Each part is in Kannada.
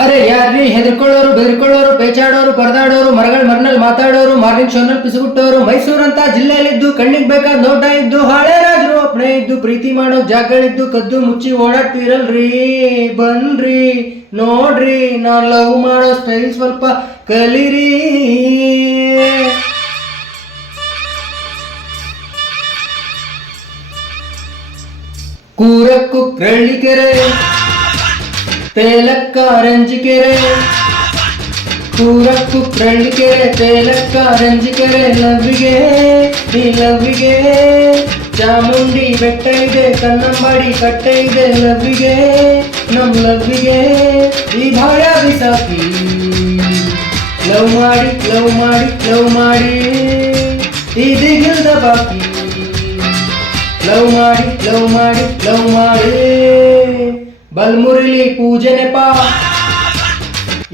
ಅರೆ ಯಾರ್ರೀ ಹೆದರ್ಕೊಳ್ಳೋರು ಬೆದರ್ಕೊಳ್ಳೋರು ಪೇಚಾಡೋರು ಪರದಾಡೋರು ಮರಗಳ ಮರ್ನಲ್ಲಿ ಮಾತಾಡೋರು ಮಾರ್ನಿಂಗ್ ಶೋನಲ್ಲಿ ಪಿಸುಗುಟ್ಟೋರು ಮೈಸೂರಂತ ಜಿಲ್ಲೆಯಲ್ಲಿದ್ದು ಕಣ್ಣಿಗೆ ಬೇಕಾದ ನೋಟ ಇದ್ದು ಹಳೆ ರಾಜರು ಒಬ್ಬನೇ ಇದ್ದು ಪ್ರೀತಿ ಮಾಡೋ ಜಾಗಗಳಿದ್ದು ಕದ್ದು ಮುಚ್ಚಿ ಓಡಾಡ್ತಿರಲ್ರಿ ಬನ್ರಿ ನೋಡ್ರಿ ನಾನ್ ಲವ್ ಮಾಡೋ ಸ್ಟೈಲ್ ಸ್ವಲ್ಪ ಕಲೀರಿ. ಕೂರಕ್ಕು ಕ್ರಳ್ಳಿಕೆರೆ ತೇಲಕ್ಕ ರಂಜಿಕೆರೆ ಕೂರಕ್ಕು ಕ್ರಳ್ಳಿಕೆರೆ ತೇಲಕ್ಕ ರಂಜಿಕೆರೆ ಲವ್ವಿಗೆ ಈ ಲವ್ವಿಗೆ ಚಾಮುಂಡಿ ಬೆಟ್ಟ ಇದೆ ಕನ್ನಂಬಾಡಿ ಕಟ್ಟೆ ಇದೆ ಲವ್ವಿಗೆ ನಮ್ ಲವ್ವಿಗೆ ಈ ಭಾಳ ಬಿಸಾಕಿ ಲವ್ ಮಾಡಿ ಲವ್ ಮಾಡಿ ಲವ್ ಮಾಡಿ ಇದೀಗಿಲ್ದ ಬಾಕಿ ಲವ್ ಮಾಡಿ ಲವ್ ಮಾಡಿ ಲವ್ ಮಾಡಿ ಬಲ್ಮುರಿಲಿ ಪೂಜೆ ನೆಪ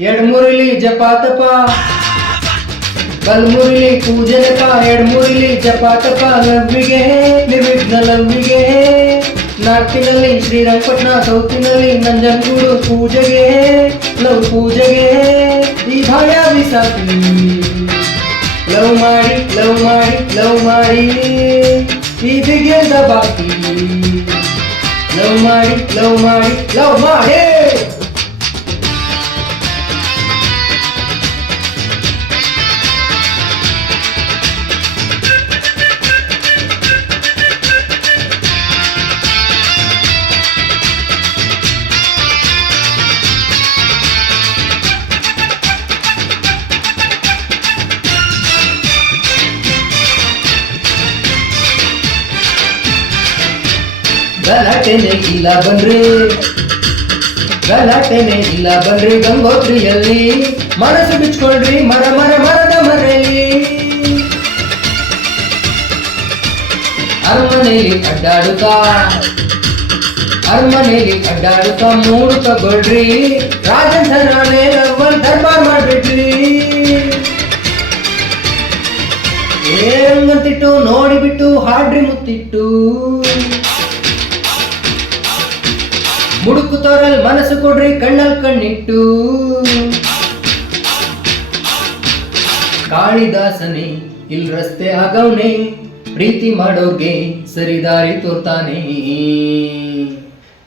ಎಡ್ಮುರಿಲಿ ಜಪಾತಪ ಬಲ್ಮುರಿಲಿ ಪೂಜೆ ನೆಪ ಎಡ್ಮುರಿಲಿ ಜಪಾತಪ ಲವ್ವಿಗೆ ಲಿಮಿಟ್ನ ಲವ್ವಿಗೆ ನಾರ್ತಿನಲ್ಲಿ ಶ್ರೀರಂಗಪಟ್ಟಣ ಸೌತಿನಲ್ಲಿ ನಂಜನಗೂಡು ಪೂಜೆಗೆ ಲವ್ ಪೂಜೆಗೆ ಈ ಭಾಳ ಬಿಸಾಕಿ ಲವ್ ಮಾಡಿ ಲವ್ ಮಾಡಿ ಲವ್ ಮಾಡಿ ಈ ಬಿಗಿಯದ ಬಾಕಿ ಲವ್ ಮಾಡಿ ಲವ್ ಮಾಡಿ ಲವ್ ಮಾಡಿ. ಗಲಾಟೆನೆ ಇಲ್ಲ ಬನ್ರಿ ಗಲಾಟೆನೆ ಇಲ್ಲ ಬನ್ರಿ ಗಂಗೋತ್ರಿಯಲ್ಲಿ ಮನಸ್ಸು ಬಿಚ್ಕೊಳ್ರಿ ಮರ ಮರ ಮರದ ಮರೆಯಲ್ಲಿ ಅರಮನೆಯಲ್ಲಿ ಅಡ್ಡಾಡುತ್ತಾ ಮೂಡು ತಗೊಳ್ರಿ ರಾಜನ್ ಸರಾನೆ ಲವ್ವನ್ ದರ್ಬಾರ್ ಮಾಡ್ಬಿಟ್ರಿ ಏಂಗಂತಿಟ್ಟು ನೋಡಿಬಿಟ್ಟು ಹಾಡ್ರಿ ಮುತ್ತಿಟ್ಟು ಮುಡುಕು ತೋರಲ್ ಮನಸ್ಸು ಕೊಡ್ರಿ ಕಣ್ಣಲ್ ಕಣ್ಣಿಟ್ಟು ಕಾಳಿದಾಸನೇ ಇಲ್ ರಸ್ತೆ ಆಗವ್ನೆ ಪ್ರೀತಿ ಮಾಡೋರ್ಗೆ ಸರಿದಾರಿ ತೋರ್ತಾನೆ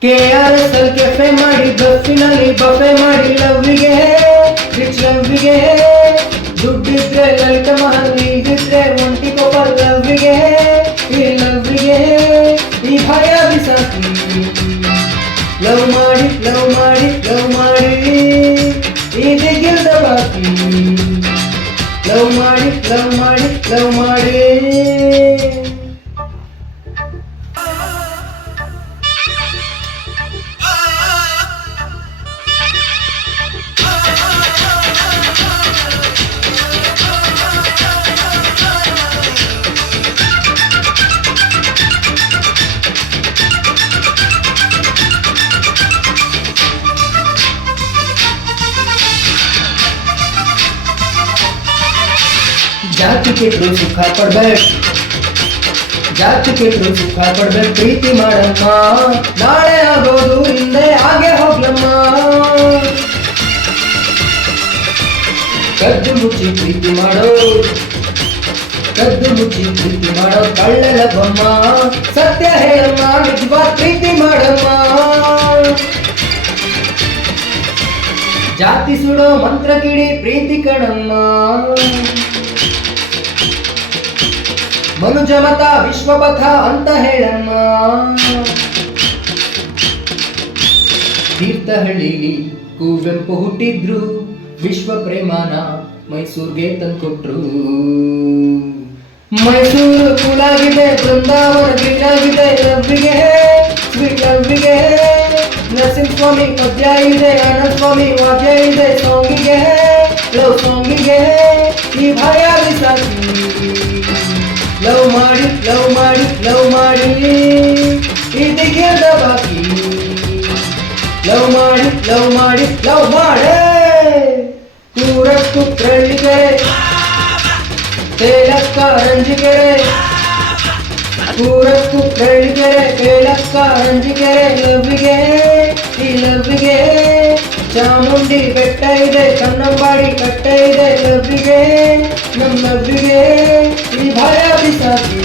KRS ಅಲ್ಲಿ ಕೆಫೆ ಮಾಡಿ ಬಸ್ಸಿನಲ್ಲಿ ಬಫೆ ಮಾಡಿ ಲವ್ವಿಗೆ ರಿಚ್ ಲವ್ವಿಗೆ ದುಡ್ಡಿದ್ರೆ ಲಲಿತ ಮಹಲ್ ಇದ್ರೆ ಒಂಟಿ ಕೊಪ್ಪಲ್ ಲವ್ವಿಗೆ ಈ ಲವ್ವಿಗೆ ಈ ಭಯ ಬಿಸಾಕಿ ಲವ್ ಮಾಡಿ ಲವ್ ಮಾಡಿ ಲವ್ ಮಾಡಿ ಇದಕ್ಕಿಲ್ದ ಬಾಕಿ ಲವ್ ಮಾಡಿ ಲವ್ ಮಾಡಿ ಲವ್ ಮಾಡಿ. ಜಾತಿ ಕೆಟ್ಟರು ಸುಖ ಪಡ್ಬೇಕ್ ಜಾತಿ ಕೆಟ್ಟರು ಸುಖ ಪಡ್ಬೇಕ್ ಪ್ರೀತಿ ಮಾಡಮ್ಮ ನಾಳೆ ಆಗೋದು ಹಿಂದೆ ಹಾಗೆ ಹೋಗ್ಲಮ್ಮ ಕದ್ದು ಮುಚ್ಚಿ ಪ್ರೀತಿ ಮಾಡೋ ಕಳ್ಳಲ ಬಮ್ಮ ಸತ್ಯ ಹೇಳಮ್ಮ ನಿಜವಾದ ಪ್ರೀತಿ ಮಾಡಮ್ಮ ಜಾತಿ ಸುಡೋ ಮಂತ್ರ ಕಿಡಿ ಪ್ರೀತಿ ಕಣಮ್ಮ ಮನುಜ ಮತ ವಿಶ್ವಪಥ ಅಂತ ಹೇಳಮ್ಮ ತೀರ್ಥಹಳ್ಳಿಲಿ ಕುವೆಂಪು ಹುಟ್ಟಿದ್ರು ವಿಶ್ವ ಪ್ರೇಮಾನ ಮೈಸೂರ್ಗೆ ತಂದ್ಕೊಟ್ರು ಮೈಸೂರು ಕೂಲಾಗಿದೆ ಬೃಂದಾವನ ಗ್ರೀನಾಗಿದೆ ಲವ್ವಿಗೆ ಸ್ವೀಟ್ ಲವ್ವಿಗೆ ನರಸಿಂಹಸ್ವಾಮಿ ಪದ್ಯ ಇದೆ ಆನಂದ ಸ್ವಾಮಿ ವಾದ್ಯ ಇದೆ ಸಾಂಗಿಗೆ ಲವ್ ಸಾಂಗಿಗೆ ಈ ಭಯ ಬಿಸಾಕಿ ಲವ್ ಮಾಡಿ ಲವ್ ಮಾಡಿ ಲವ್ ಮಾಡಿ ಇದಕ್ಕಿಲ್ದ ಬಾಕಿ ಲವ್ ಮಾಡಿ ಲವ್ ಮಾಡಿ ಲವ್ ಮಾಡಿ. ಕೂರಕ್ಕು ಕ್ರಳ್ಳಿಕೆರೆ ತೇಲಕ್ಕ ರಂಜಿಕೆರೆ ಕೂರಕ್ಕು ಕ್ರಳ್ಳಿಕೆರೆ ತೇಲಕ್ಕ ರಂಜಿಕೆರೆ ಲವ್ವಿಗೆ ಈ ಲವ್ವಿಗೆ ಚಾಮುಂಡಿ ಬೆಟ್ಟ ಇದೆ, ಕನ್ನಂಬಾಡಿ ಕಟ್ಟ ಇದೆ, ಲವ್ವಿಗೆ ನಮ್ಮ ಲವ್ವಿಗೆ ಈ ಭಯ ಬಿಸಾಕಿ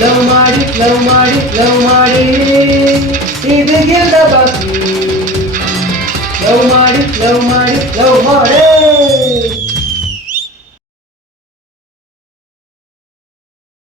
ಲವ್ ಮಾಡಿ ಲವ್ ಮಾಡಿ ಲವ್ ಮಾಡಿ ಇದಕ್ಕಿಂತ ಬಾಕಿ ಲವ್ ಮಾಡಿ ಲವ್ ಮಾಡಿ ಲವ್ ಮಾಡಿ